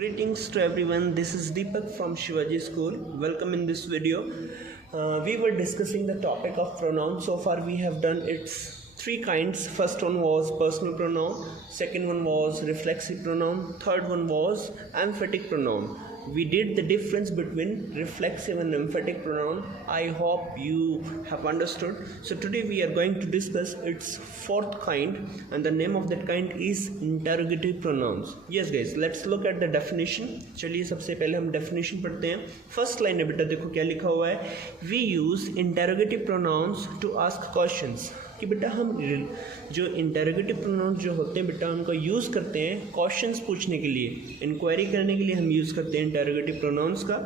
Greetings to everyone. This is Deepak from Shivaji School. Welcome in this video. We were discussing the topic of pronouns. So far we have done its three kinds. First one was personal pronoun. Second one was reflexive pronoun. Third one was emphatic pronoun. We did the difference between reflexive and emphatic pronoun. I hope you have understood. So today we are going to discuss its fourth kind, and the name of that kind is interrogative pronouns. Yes guys, let's look at the definition. चलिए सबसे पहले हम definition पढ़ते हैं. First line है बेटा, देखो क्या लिखा हुआ है. We use interrogative pronouns to ask questions. कि बेटा हम जो इंटेरोगेटिव प्रोनाउंस जो होते हैं बेटा उनको यूज़ करते हैं क्वेश्चंस पूछने के लिए, इंक्वायरी करने के लिए हम यूज़ करते हैं इंटेरोगेटिव प्रोनाउंस का.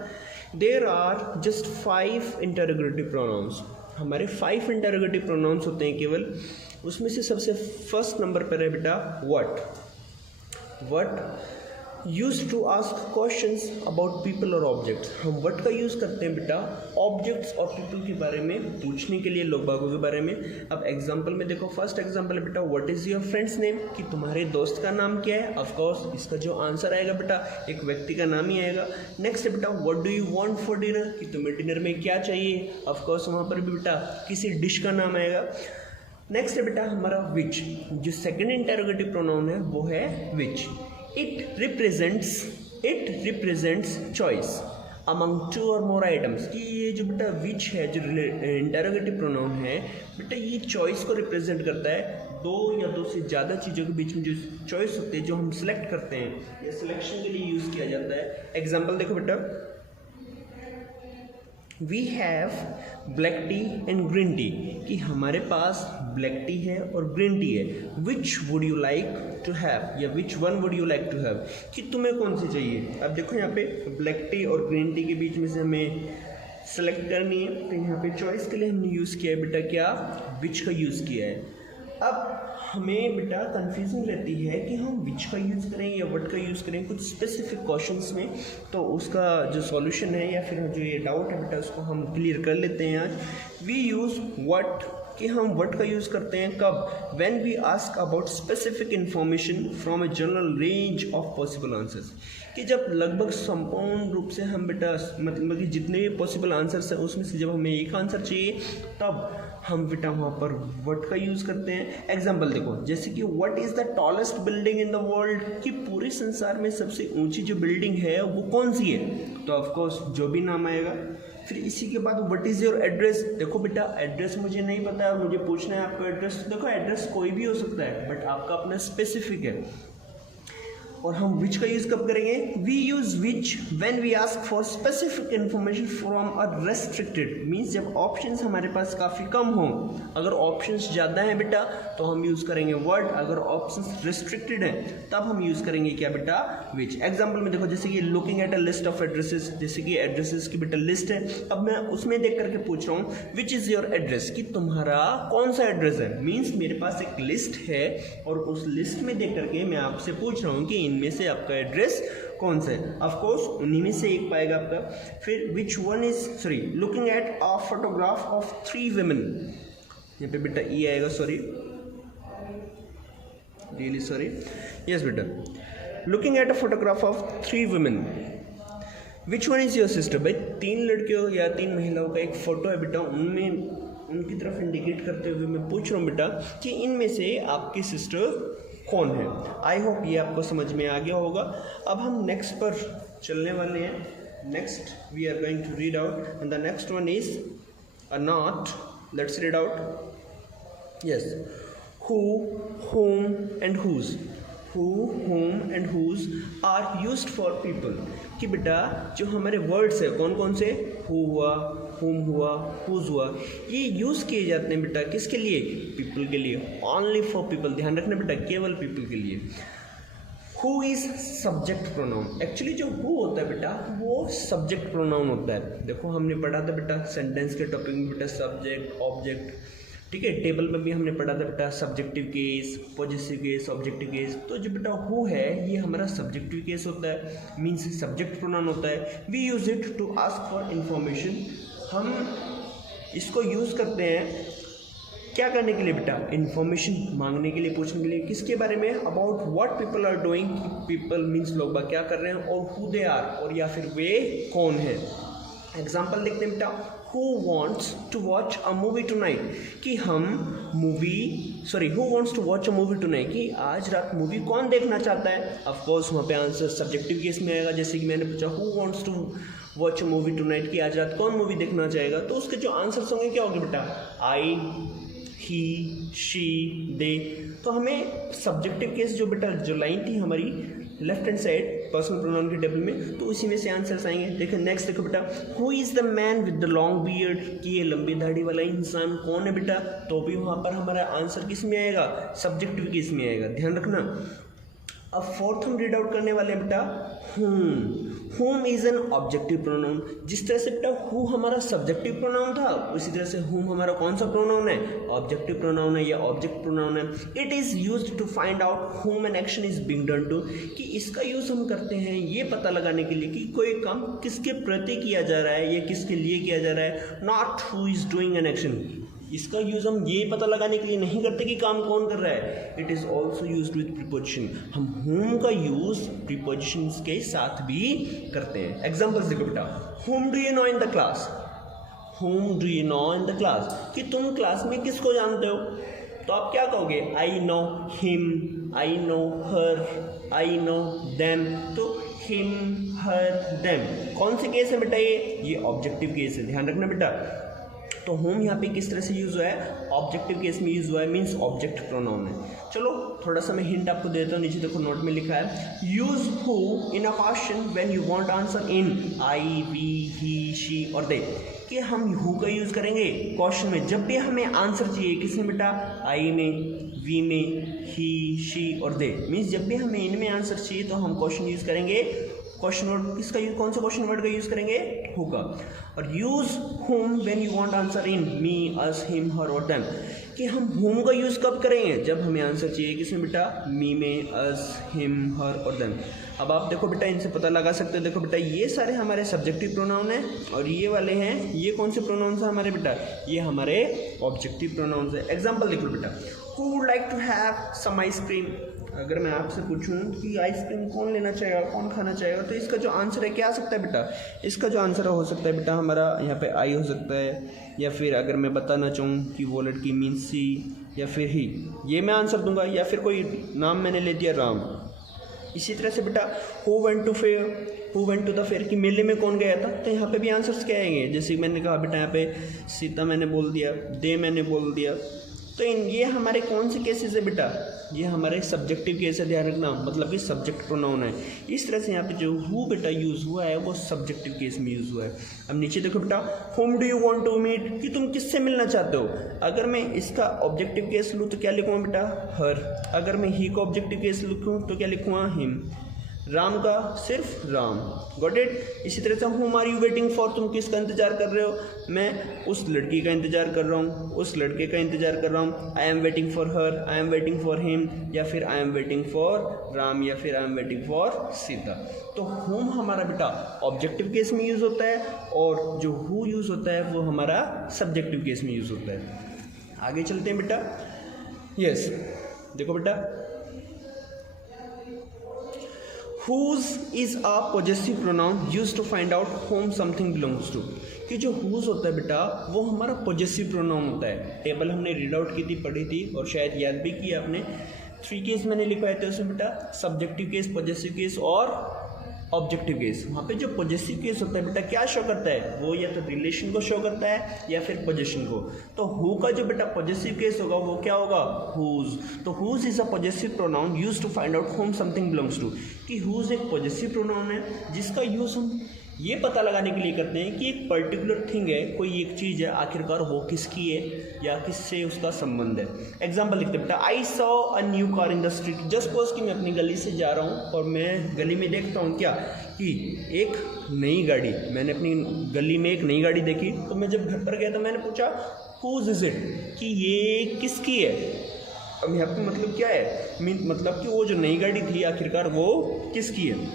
There are just 5 interrogative pronouns. हमारे 5 इंटेरोगेटिव प्रोनाउंस होते हैं केवल. उसमें से सबसे फर्स्ट नंबर पर है बेटा what use to ask questions about people और ऑब्जेक्ट्स. हम व्हाट का यूज़ करते हैं बेटा ऑब्जेक्ट्स और पीपल के बारे में पूछने के लिए, लोग बागों के बारे में. अब एग्जांपल में देखो, फर्स्ट एग्जांपल है बेटा what is your friends name, कि तुम्हारे दोस्त का नाम क्या है. ऑफ कोर्स इसका जो आंसर आएगा बेटा एक व्यक्ति का नाम ही आएगा. नेक्स्ट है बेटा what do you want for dinner, कि तुम्हें डिनर में क्या चाहिए. ऑफ कोर्स वहाँ पर भी बेटा किसी डिश का नाम आएगा. नेक्स्ट है बेटा हमारा विच. जो सेकेंड इंटेरोगेटिव प्रोनाउन है वो है विच. It represents choice among 2 or more items. कि ये जो बेटा विच है, जो इंटेरोगेटिव प्रोनाउन है बेटा, ये चॉइस को रिप्रेजेंट करता है. 2 या 2 से ज़्यादा चीज़ों के बीच में जो चॉइस होती है, जो हम सिलेक्ट करते हैं या सिलेक्शन के लिए यूज़ किया जाता है. एग्जाम्पल देखो बेटा, we have black tea and green tea, कि हमारे पास ब्लैक टी है और ग्रीन टी है. Which would you like to have, या which one would you like to have, कि तुम्हें कौन सी चाहिए. अब देखो यहाँ पे ब्लैक टी और ग्रीन टी के बीच में से हमें सेलेक्ट करनी है, तो यहाँ पे चॉइस के लिए हमने यूज़ किया है बेटा क्या, विच का यूज़ किया है. अब हमें बेटा कंफ्यूजन रहती है कि हम विच का यूज़ करें या व्हाट का यूज़ करें कुछ स्पेसिफिक क्वेश्चंस में. तो उसका जो सॉल्यूशन है या फिर जो ये डाउट है बेटा उसको हम क्लियर कर लेते हैं आज. वी यूज़ व्हाट, कि हम व्हाट का यूज़ करते हैं कब, when we ask about specific information from a general range of possible answers. कि जब लगभग संपूर्ण रूप से हम बेटा मतलब कि जितने भी पॉसिबल आंसर्स हैं उसमें से जब हमें एक आंसर चाहिए तब हम बेटा वहाँ पर व्हाट का यूज़ करते हैं. एग्जाम्पल देखो, जैसे कि what is the tallest building in the world, कि पूरे संसार में सबसे ऊंची जो बिल्डिंग है वो कौन सी है, तो ऑफकोर्स जो भी नाम आएगा. फिर इसी के बाद व्हाट इज़ योर एड्रेस. देखो बेटा एड्रेस मुझे नहीं पता है और मुझे पूछना है आपका एड्रेस. देखो एड्रेस कोई भी हो सकता है बट आपका अपना स्पेसिफिक है. और हम विच का यूज़ कब करेंगे, we use which when we ask for specific information from a restricted. Means जब ऑप्शंस हमारे पास काफ़ी कम हों. अगर ऑप्शंस ज़्यादा हैं बेटा तो हम यूज़ करेंगे वर्ड, अगर ऑप्शंस रिस्ट्रिक्टेड हैं तब हम यूज़ करेंगे क्या बेटा विच. एग्जाम्पल में देखो, जैसे कि looking at a list of addresses, जैसे कि एड्रेसेस की बेटा लिस्ट है. अब मैं उसमें देख करके पूछ रहा हूँ विच इज़ योर एड्रेस, कि तुम्हारा कौन सा एड्रेस है. मीन्स मेरे पास एक लिस्ट है और उस लिस्ट में देख करके मैं आपसे पूछ रहा हूँ कि इनमें से आपका एड्रेस कौन सा है. ऑफ कोर्स उन्हीं में से एक पाएगा आपका. फिर which one is looking at a photograph of 3 women. यहाँ पे बेटा ई आएगा, सॉरी रियली सॉरी. यस बेटा, looking at a photograph of 3 women. Which one is your sister. भाई 3 लड़कियों या 3 महिलाओं का एक फोटो है बेटा, उनमें उनकी तरफ इंडिकेट करते हुए मैं पूछ रहा हूँ बेटा कि इनमें से आपकी सिस्टर कौन है. आई होप ये आपको समझ में आ गया होगा. अब हम नेक्स्ट पर चलने वाले हैं. Next we are going to read out and the next one is a not. Let's read out. Yes, who, whom and whose. Who, whom and whose are used for people. कि बेटा जो हमारे words है कौन कौन से, who हुआ, whom हुआ, whose हुआ, ये यूज़ किए जाते हैं बेटा किसके लिए, पीपल के लिए. ओनली फॉर पीपल, ध्यान रखना बेटा केवल पीपल के लिए. Who is subject pronoun. Actually जो हु होता है बेटा वो सब्जेक्ट प्रोनाउन होता है. देखो हमने पढ़ा था बेटा सेंटेंस के टॉपिक में बेटा सब्जेक्ट ऑब्जेक्ट, ठीक है. टेबल में भी हमने पढ़ा था बेटा subjective case, possessive case, objective case. तो जो बेटा हु है ये हमारा सब्जेक्टिव केस होता है, मीन्स सब्जेक्ट प्रोनाउन होता है. We use it to ask for information. हम इसको यूज़ करते हैं क्या करने के लिए बेटा? इन्फॉर्मेशन मांगने के लिए, पूछने के लिए। किसके बारे में? About what people are doing, people means लोग बाग क्या कर रहे हैं, और हु दे आर, और या फिर वे कौन है। एग्जाम्पल देखते हैं बेटा, Who wants to watch a movie tonight? कि हम Who wants to watch a movie tonight? कि आज रात मूवी कौन देखना चाहता है। ऑफ कोर्स वहाँ पे आंसर सब्जेक्टिव केस में आएगा, जैसे कि मैंने पूछा Who wants to watch a movie tonight? कि आज रात कौन मूवी देखना चाहेगा, तो उसके जो आंसर्स होंगे क्या होंगे बेटा? आई, ही, शी, दे। तो हमें सब्जेक्टिव केस जो बेटा जो लाइन थी हमारी left hand side personal pronoun के टेबल में, तो उसी में से आंसर्स आएंगे। देखो नेक्स्ट देखो बेटा, who is the man with the long beard? कि ये लंबी दाढ़ी वाला इंसान कौन है बेटा? तो भी वहाँ पर हमारा आंसर किस में आएगा? सब्जेक्टिव केस में आएगा, ध्यान रखना। अब फोर्थ हम रीड आउट करने वाले हैं बेटा, whom is an objective pronoun. जिस तरह से बेटा हु हमारा सब्जेक्टिव प्रोनाउन था, उसी तरह से whom हमारा कौन सा प्रोनाउन है? ऑब्जेक्टिव प्रोनाउन है या ऑब्जेक्ट प्रोनाउन है। It is used to find out whom an action is being done to, कि इसका यूज हम करते हैं ये पता लगाने के लिए कि कोई काम किसके प्रति किया जा रहा है या किसके लिए किया जा रहा है, not who is doing an action. इसका यूज़ हम ये पता लगाने के लिए नहीं करते कि काम कौन कर रहा है। It is also used with preposition. हम whom का यूज़ प्रीपोजिशंस के साथ भी करते हैं। एग्जाम्पल्स देखो बेटा, whom do you know in the class? whom do you know in the class? कि तुम क्लास में किसको जानते हो? तो आप क्या कहोगे? I know him, I know her, I know them। तो him, her, them कौन से केस है बेटा? ये ऑब्जेक्टिव केस है, ध्यान रखना बेटा। तो होम यहाँ पे किस तरह से यूज़ हुआ है? ऑब्जेक्टिव केस में यूज़ हुआ है, मीन्स ऑब्जेक्ट प्रोनाउन है। चलो थोड़ा सा मैं हिंट आपको देता हूँ, नीचे देखो नोट में लिखा है, use who in a question when you want answer in I, we, he, she और दे। कि हम हु का यूज़ करेंगे क्वेश्चन में जब भी हमें आंसर चाहिए। किसमें बेटा? आई में, वी में, ही, शी और दे। मीन्स जब भी हमें इनमें आंसर चाहिए तो हम क्वेश्चन यूज़ करेंगे। क्वेश्चन वर्ड किसका यूज, कौन सा क्वेश्चन वर्ड का यूज करेंगे? हु का। और use whom when you want answer in me, us, him, her और देम। कि हम whom का यूज कब करेंगे? जब हमें आंसर चाहिए। किसमें बेटा? मी में, अस, हिम, हर और देम। अब आप देखो बेटा, इनसे पता लगा सकते हो। देखो बेटा, ये सारे हमारे सब्जेक्टिव प्रोनाउन हैं और ये वाले हैं, ये कौन से प्रोनाउंस हैं हमारे बेटा? ये हमारे ऑब्जेक्टिव प्रोनाउंस है। एग्जाम्पल देखो बेटा, who would like to have some ice cream? अगर मैं आपसे पूछूं कि आइसक्रीम कौन लेना चाहेगा, कौन खाना चाहेगा, तो इसका जो आंसर है क्या आ सकता है बेटा? इसका जो आंसर हो सकता है बेटा हमारा यहाँ पे आई हो सकता है, या फिर अगर मैं बताना चाहूँ कि वो लड़की मीन्स सी, या फिर ही, ये मैं आंसर दूंगा, या फिर कोई नाम मैंने ले दिया राम। इसी तरह से बेटा who went to fair, who went to the fair कि मेले में कौन गया था, तो यहाँ पे भी आंसर्स क्या आएंगे? जैसे मैंने कहा बेटा, यहाँ पे सीता मैंने बोल दिया, दे मैंने बोल दिया। तो ये हमारे कौन से केसेस है बेटा? ये हमारे सब्जेक्टिव केस है, ध्यान रखना, मतलब कि सब्जेक्ट प्रोनाउन है। इस तरह से यहाँ पे जो हु बेटा यूज़ हुआ है वो सब्जेक्टिव केस में यूज़ हुआ है। अब नीचे देखो बेटा, whom do you want to meet कि तुम किससे मिलना चाहते हो। अगर मैं इसका ऑब्जेक्टिव केस लूँ तो क्या लिखूँगा बेटा? हर। अगर मैं ही को ऑब्जेक्टिव केस लिखूँ तो क्या लिखूँगा? हिम। राम का सिर्फ राम। Got it. इसी तरह से whom are you waiting for, तुम किसका इंतजार कर रहे हो? मैं उस लड़की का इंतजार कर रहा हूँ, उस लड़के का इंतजार कर रहा हूँ। I am waiting for her, I am waiting for him, या फिर I am waiting for Ram, या फिर I am waiting for Sita. तो whom हमारा बेटा ऑब्जेक्टिव केस में यूज़ होता है और जो who यूज़ होता है वो हमारा सब्जेक्टिव केस में यूज़ होता है। आगे चलते हैं बेटा। यस देखो बेटा, whose is a possessive pronoun used to find out whom something belongs to कि जो whose होता है बेटा वो हमारा possessive pronoun होता है। टेबल हमने रीड आउट की थी, पढ़ी थी और शायद याद भी किया आपने। 3 केस मैंने लिखवाए थे उसमें बेटा, सब्जेक्टिव केस, पॉजेसिव केस और ऑब्जेक्टिव केस। वहाँ पे जो पॉजेसिव केस होता है बेटा क्या शो करता है? वो या तो रिलेशन को शो करता है या फिर पोजेशन को। तो हु का जो बेटा पॉजेसिव केस होगा वो क्या होगा? हुज। तो whose is a possessive pronoun used to find out whom something belongs to कि हुज एक पॉजेसिव प्रोनाउन है जिसका यूज हम ये पता लगाने के लिए करते हैं कि एक पर्टिकुलर थिंग है, कोई एक चीज़ है, आखिरकार वो किसकी है या किससे उसका संबंध है। एग्जाम्पल लिखते हैं बेटा, I saw a new car in the street. Just suppose कि मैं अपनी गली से जा रहा हूँ और मैं गली में देखता हूँ क्या कि एक नई गाड़ी, मैंने अपनी गली में एक नई गाड़ी देखी। तो मैं जब घर पर गया तो मैंने पूछा हुज इज इट कि ये किसकी है। अब यहाँ पे मतलब क्या है? मतलब कि वो जो नई गाड़ी थी आखिरकार वो किसकी है।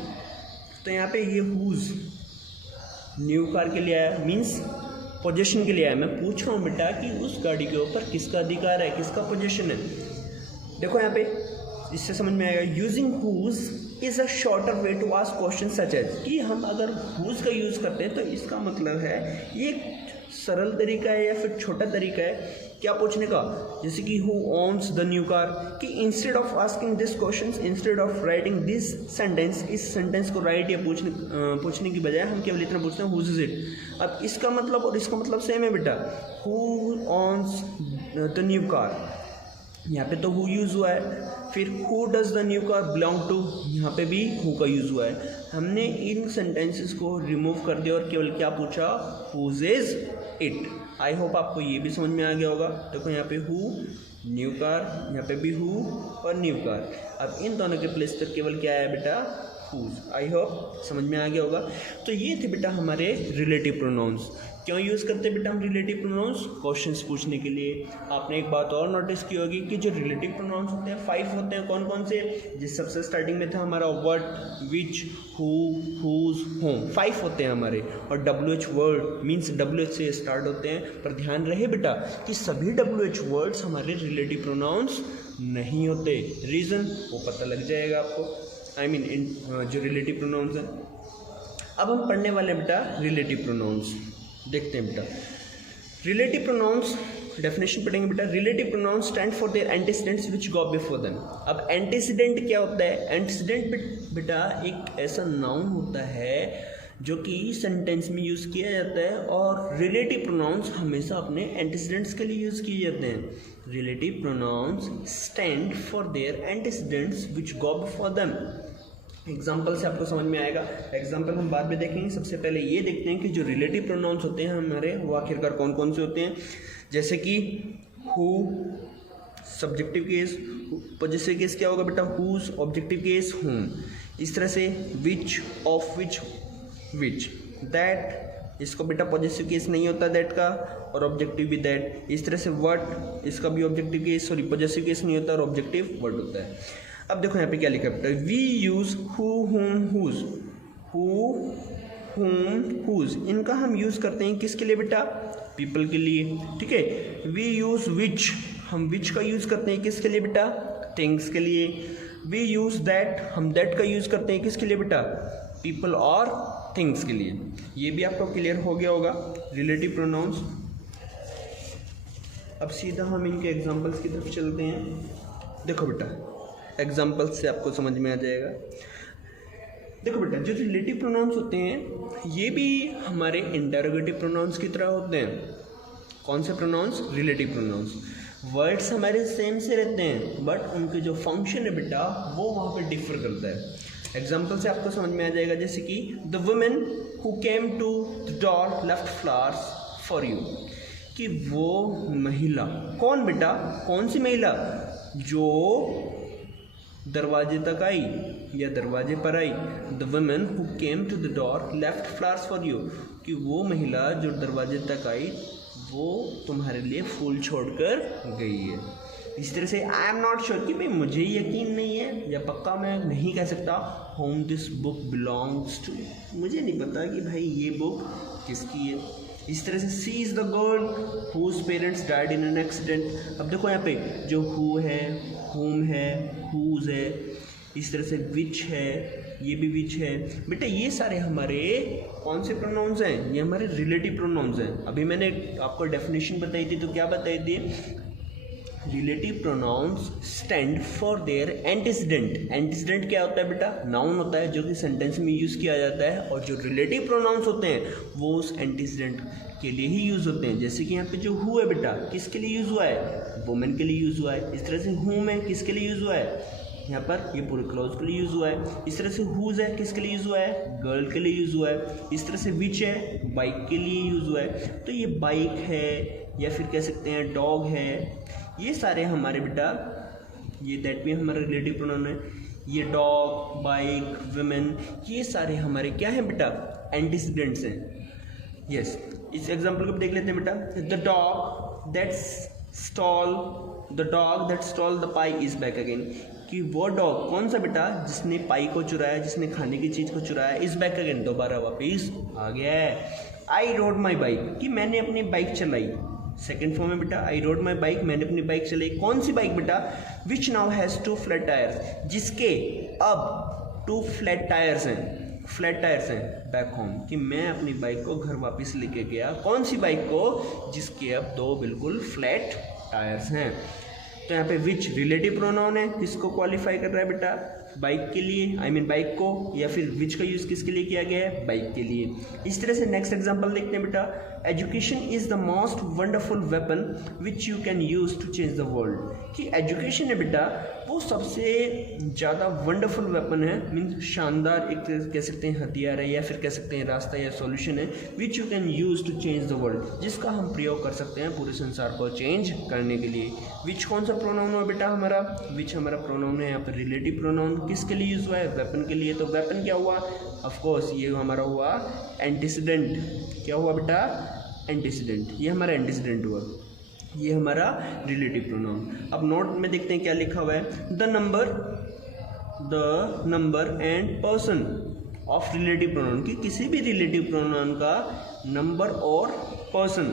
तो यहाँ पे ये हुज न्यू कार के लिए आया, मीन्स पोजीशन के लिए आया, मैं पूछ रहा हूँ बेटा कि उस गाड़ी के ऊपर किसका अधिकार है, किसका पोजीशन है। देखो यहाँ पे इससे समझ में आएगा, using whose is a shorter way to ask question such as, कि हम अगर हुज का यूज़ करते हैं तो इसका मतलब है ये सरल तरीका है या फिर छोटा तरीका है क्या पूछने का, जैसे कि who owns the new car, कि instead of asking this question, instead of writing this sentence, इस सेंटेंस को राइट या पूछने की बजाय हम केवल इतना पूछते हैं हुज इज इट। अब इसका मतलब और इसका मतलब सेम है बेटा, who owns the new car, यहाँ पे तो हु यूज़ हुआ है, फिर who does the new car belong to, यहाँ पे भी हु का यूज़ हुआ है। हमने इन सेंटेंसेस को रिमूव कर दिया और केवल क्या पूछा, whose is it. I hope आपको ये भी समझ में आ गया होगा। देखो यहाँ पे हु, न्यू कार, यहाँ पे भी हु और न्यू कार। अब इन दोनों के प्लेस पर केवल क्या है बेटा, हुज। आई होप समझ में आ गया होगा। तो ये थे बेटा हमारे रिलेटिव प्रोनाउंस। क्यों यूज़ करते हैं बेटा हम रिलेटिव प्रोनाउंस, क्वेश्चंस पूछने के लिए। आपने एक बात और नोटिस की होगी कि जो रिलेटिव प्रोनाउंस होते हैं 5 होते हैं। कौन कौन से, जिस सबसे स्टार्टिंग में था हमारा what, which, who, whose, whom, 5 होते हैं हमारे। और WH वर्ड मीन्स WH से स्टार्ट होते हैं। पर ध्यान रहे बेटा कि सभी WH वर्ड्स हमारे रिलेटिव प्रोनाउंस नहीं होते। रीज़न वो पता लग जाएगा आपको, आई मीन जो रिलेटिव प्रोनाउंस हैं। अब हम पढ़ने वाले हैं बेटा रिलेटिव प्रोनाउंस। देखते हैं बेटा रिलेटिव प्रोनाउंस, डेफिनेशन पढ़ेंगे बेटा। Relative pronouns stand for their antecedents which go before them. अब एंटीसीडेंट क्या होता है, एंटीसीडेंट बेटा एक ऐसा नाउन होता है जो कि सेंटेंस में यूज़ किया जाता है, और रिलेटिव प्रोनाउंस हमेशा अपने एंटीसीडेंट्स के लिए यूज़ किए जाते हैं। Relative pronouns stand for their antecedents which go before them. Example से आपको समझ में आएगा, एग्जाम्पल हम बाद में देखेंगे। सबसे पहले ये देखते हैं कि जो रिलेटिव प्रोनाउंस होते हैं हमारे वो आखिरकार कौन कौन से होते हैं। जैसे कि who, subjective case, positive case क्या होगा बेटा, हुज, ऑब्जेक्टिव केस हुम। इस तरह से विच, ऑफ विच, विच, दैट, इसको बेटा पॉजिटिव केस नहीं होता दैट का, और ऑब्जेक्टिव भी दैट। इस तरह से व्हाट, इसका भी objective case, sorry positive case नहीं होता और ऑब्जेक्टिव वर्ड होता है। अब देखो यहाँ पे क्या लिखा है बेटा, वी यूज़ हु, हुम, हुज, हु, हुम, हुज, इनका हम यूज़ करते हैं किसके लिए बेटा, पीपल के लिए। ठीक है। वी यूज़ विच, हम विच का यूज़ करते हैं किसके लिए बेटा, थिंग्स के लिए। वी यूज़ दैट, हम दैट का यूज़ करते हैं किसके लिए बेटा, पीपल और थिंग्स के लिए। ये भी आपको क्लियर हो गया होगा रिलेटिव प्रोनाउंस। अब सीधा हम इनके एग्जाम्पल्स की तरफ चलते हैं। देखो बेटा एग्जाम्पल से आपको समझ में आ जाएगा। देखो बेटा जो रिलेटिव प्रोनाउंस होते हैं ये भी हमारे इंटरोगेटिव प्रोनाउंस की तरह होते हैं। कौन से प्रोनाउंस, रिलेटिव प्रोनाउंस। वर्ड्स हमारे सेम से रहते हैं बट उनके जो फंक्शन है बेटा वो वहाँ पे डिफर करता है। एग्जाम्पल से आपको समझ में आ जाएगा, जैसे कि the women who came to the door left flowers for you, कि वो महिला, कौन बेटा, कौन सी महिला, जो दरवाजे तक आई या दरवाजे पर आई। The women who came to the door left flowers for you, कि वो महिला जो दरवाजे तक आई वो तुम्हारे लिए फूल छोड़कर गई है। इस तरह से आई एम नॉट श्योर, कि भाई मुझे यकीन नहीं है या पक्का मैं नहीं कह सकता whom this book belongs to, मुझे नहीं पता कि भाई ये बुक किसकी है। इस तरह से she is the girl whose parents died in an accident. अब देखो यहाँ पे जो हु है, होम है, हुज है, इस तरह से विच है, ये भी विच है। बेटा ये सारे हमारे कौन से प्रोनाउंस हैं, ये हमारे रिलेटिव प्रोनाउंस हैं। अभी मैंने आपको डेफिनेशन बताई थी तो क्या बताई थी, relative pronouns stand for their antecedent. Antecedent क्या होता है बेटा, नाउन होता है जो कि सेंटेंस में यूज़ किया जाता है, और जो रिलेटिव प्रोनाउंस होते हैं वो उस एंटीसीडेंट के लिए ही यूज़ होते हैं। जैसे कि यहाँ पे जो हु है बेटा किसके लिए यूज़ हुआ है, वुमेन के लिए यूज़ हुआ है। इस तरह से हुम है किसके लिए यूज़ हुआ है, यहाँ पर ये पूरे क्लॉज के लिए यूज़ हुआ है। इस तरह से हुज है किसके लिए यूज़ हुआ है, गर्ल के लिए यूज़ हुआ है। इस तरह से विच है बाइक के लिए यूज़ हुआ है। तो ये बाइक है या फिर कह सकते हैं डॉग है, ये सारे हमारे बेटा, ये दैट भी हमारा रिलेटिव प्रोनाउन है। ये डॉग, बाइक, वुमेन, ये सारे हमारे क्या हैं बेटा, एंटीसीडेंट्स हैं। यस, इस एग्जांपल को देख लेते हैं बेटा। The dog that stall the pi is back again, कि वो डॉग कौन सा बेटा जिसने पाई को चुराया, जिसने खाने की चीज़ को चुराया, इस बैक अगेन दोबारा वापिस आ गया है। आई रोड माई बाइक कि मैंने अपनी बाइक चलाई, सेकेंड फॉर्म में बेटा आई रोड माई बाइक, मैंने अपनी बाइक चलाई। कौन सी बाइक बेटा? Which now has 2 flat tyres, जिसके अब 2 फ्लैट टायर्स हैं, फ्लैट टायर्स हैं बैक होम, कि मैं अपनी बाइक को घर वापस लेके गया। कौन सी बाइक को? जिसके अब 2 बिल्कुल फ्लैट टायर्स हैं। तो यहाँ पे विच रिलेटिव प्रोनाउन है, किसको क्वालिफाई कर रहा है बेटा? बाइक के लिए, आई मीन बाइक को, या फिर विच का यूज़ किसके लिए किया गया है? बाइक के लिए। इस तरह से नेक्स्ट एग्जांपल देखते हैं बेटा। Education is the most wonderful weapon which you can use to change the world, कि एजुकेशन है बेटा वो सबसे ज़्यादा वंडरफुल वेपन है, मीन्स शानदार एक कह सकते हैं हथियार है, या फिर कह सकते हैं रास्ता या सॉल्यूशन है, which you can use to change the world, जिसका हम प्रयोग कर सकते हैं पूरे संसार को चेंज करने के लिए। विच कौन सा प्रोनाउन हुआ बेटा हमारा? विच हमारा प्रोनाउन है यहाँ पर रिलेटिव प्रोनाउन, किसके लिए यूज़ हुआ है? वेपन के लिए। तो वेपन क्या हुआ? ऑफ कोर्स ये हमारा हुआ एंटीसीडेंट। क्या हुआ बेटा? एंटीसीडेंट। ये हमारा एंटीसीडेंट हुआ, ये हमारा रिलेटिव प्रोनाउन। अब नोट में देखते हैं क्या लिखा हुआ है। The number and person of relative pronoun, कि किसी भी रिलेटिव प्रोनाउन का नंबर और person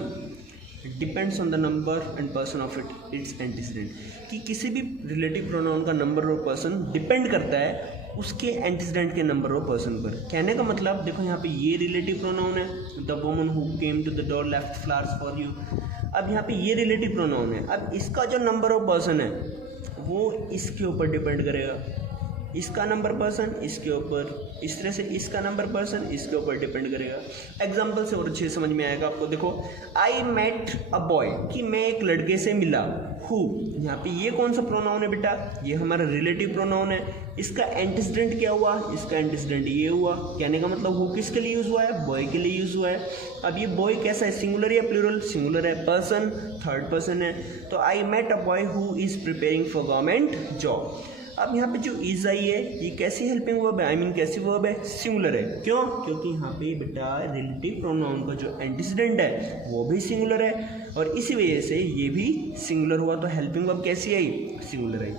depends on the number and person of its antecedent, कि किसी भी रिलेटिव प्रोनाउन का नंबर और पर्सन डिपेंड करता है उसके एंटीसीडेंट के नंबर और पर्सन पर। कहने का मतलब देखो यहाँ पे ये रिलेटिव प्रोनाउन है, the woman who came to the door left flowers for you. अब यहाँ पे ये रिलेटिव प्रोनाउन है, अब इसका जो नंबर और पर्सन है वो इसके ऊपर डिपेंड करेगा, इसका नंबर पर्सन इसके ऊपर, इस तरह से इसका नंबर पर्सन इसके ऊपर डिपेंड करेगा। एग्जाम्पल से और अच्छे समझ में आएगा आपको। देखो आई मेट अ बॉय, कि मैं एक लड़के से मिला। हु, यहाँ पे ये कौन सा प्रोनाउन है बेटा? ये हमारा रिलेटिव प्रोनाउन है। इसका एंटीसीडेंट क्या हुआ? इसका एंटीसीडेंट ये हुआ। कहने का मतलब हु किसके लिए यूज़ हुआ है? बॉय के लिए यूज़ हुआ है। अब ये बॉय कैसा है? सिंगुलर या प्लूरल? सिंगुलर है। पर्सन थर्ड पर्सन है। तो I met a boy who is preparing for government job. अब यहाँ पे जो इज आई है ये कैसी हेल्पिंग वर्ब है? आई मीन कैसी वर्ब है? सिंगुलर है। क्यों? क्योंकि यहाँ पे बेटा रिलेटिव प्रोनाउन का जो एंटीसीडेंट है वो भी सिंगुलर है, और इसी वजह से ये भी सिंगुलर हुआ। तो हेल्पिंग वर्ब कैसी आई? सिंगुलर आई।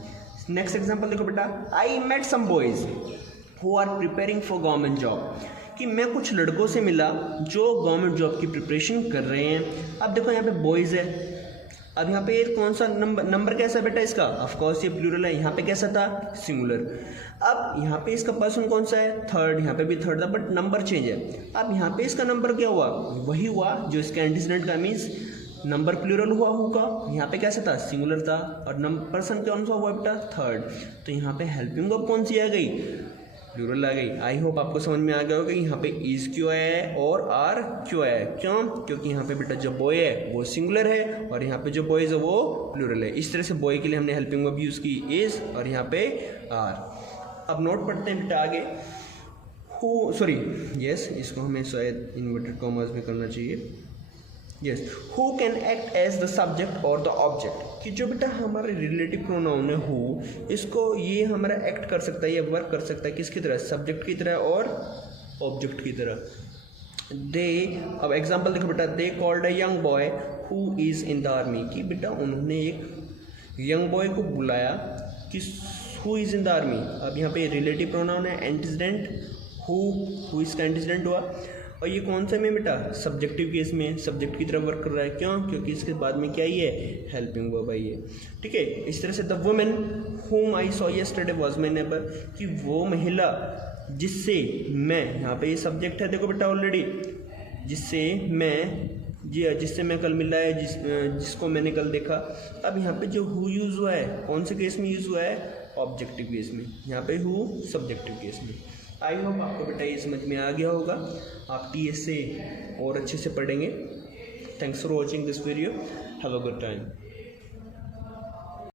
नेक्स्ट एग्जांपल देखो बेटा। I met some boys who are preparing for government job, कि मैं कुछ लड़कों से मिला जो गवर्नमेंट जॉब की प्रिपरेशन कर रहे हैं। अब देखो यहाँ पे बॉयज़ है। अब यहाँ पे कौन सा नंबर कैसा है बेटा इसका? ऑफ कोर्स ये प्लूरल है। यहाँ पे कैसा था? सिंगुलर। अब यहाँ पे इसका पर्सन कौन सा है? थर्ड। यहाँ पे भी थर्ड था बट नंबर चेंज है। अब यहाँ पे इसका नंबर क्या हुआ? वही हुआ जो इसका एंटीसीडेंट का, मीन्स नंबर प्लूरल हुआ होगा। यहाँ पे कैसा था? सिंगुलर था। और नंबर पर्सन कौन सा हुआ बेटा? थर्ड। तो यहाँ पे हेल्पिंग वर्ब कौन सी आ गई? प्लूरल आ गई। आई होप आपको समझ में आ गया होगा कि यहाँ पे इज क्यों आया है और आर क्यों आया है। क्यों? क्योंकि यहाँ पे बेटा जो बॉय है वो सिंगुलर है और यहाँ पे जो बॉयज है वो प्लूरल है। इस तरह से बॉय के लिए हमने हेल्पिंग वर्ब यूज़ की इज, और यहाँ पे आर। अब नोट पढ़ते हैं बेटा आगे। हु, सॉरी यस, इसको हमें शायद इन्वर्टेड कॉमर्स में करना चाहिए। Yes, who can act as the subject और द ऑब्जेक्ट, कि जो बेटा हमारे रिलेटिव प्रोनाउन है हु, इसको ये हमारा एक्ट कर सकता है या वर्क कर सकता है किसकी तरह? सब्जेक्ट की तरह और ऑब्जेक्ट की तरह। दे, अब एग्जांपल देखो बेटा। They called a young boy who is in the army, कि बेटा उन्होंने एक यंग बॉय को बुलाया कि who is in the army. अब यहाँ पे रिलेटिव प्रोनाउन है, एंटीसीडेंट हु इसका एंटीसीडेंट हुआ। और ये कौन सा में बेटा? सब्जेक्टिव केस में सब्जेक्ट की तरफ वर्क कर रहा है। क्यों? क्योंकि इसके बाद में क्या ही है? हेल्पिंग वर्ब आई है। ठीक है। इस तरह से the woman whom I saw yesterday was my neighbor, कि वो महिला जिससे मैं, यहाँ पे ये सब्जेक्ट है देखो बेटा ऑलरेडी, जिससे मैं कल मिला है, जिसको मैंने कल देखा। अब यहाँ पे जो हु यूज़ हुआ है कौन से केस में यूज़ हुआ है? ऑब्जेक्टिव केस में। यहाँ पे हु सब्जेक्टिव केस में। आई होप आपको बेटा ये समझ में आ गया होगा। आप TS से और अच्छे से पढ़ेंगे। Thanks for watching this video. Have a good time.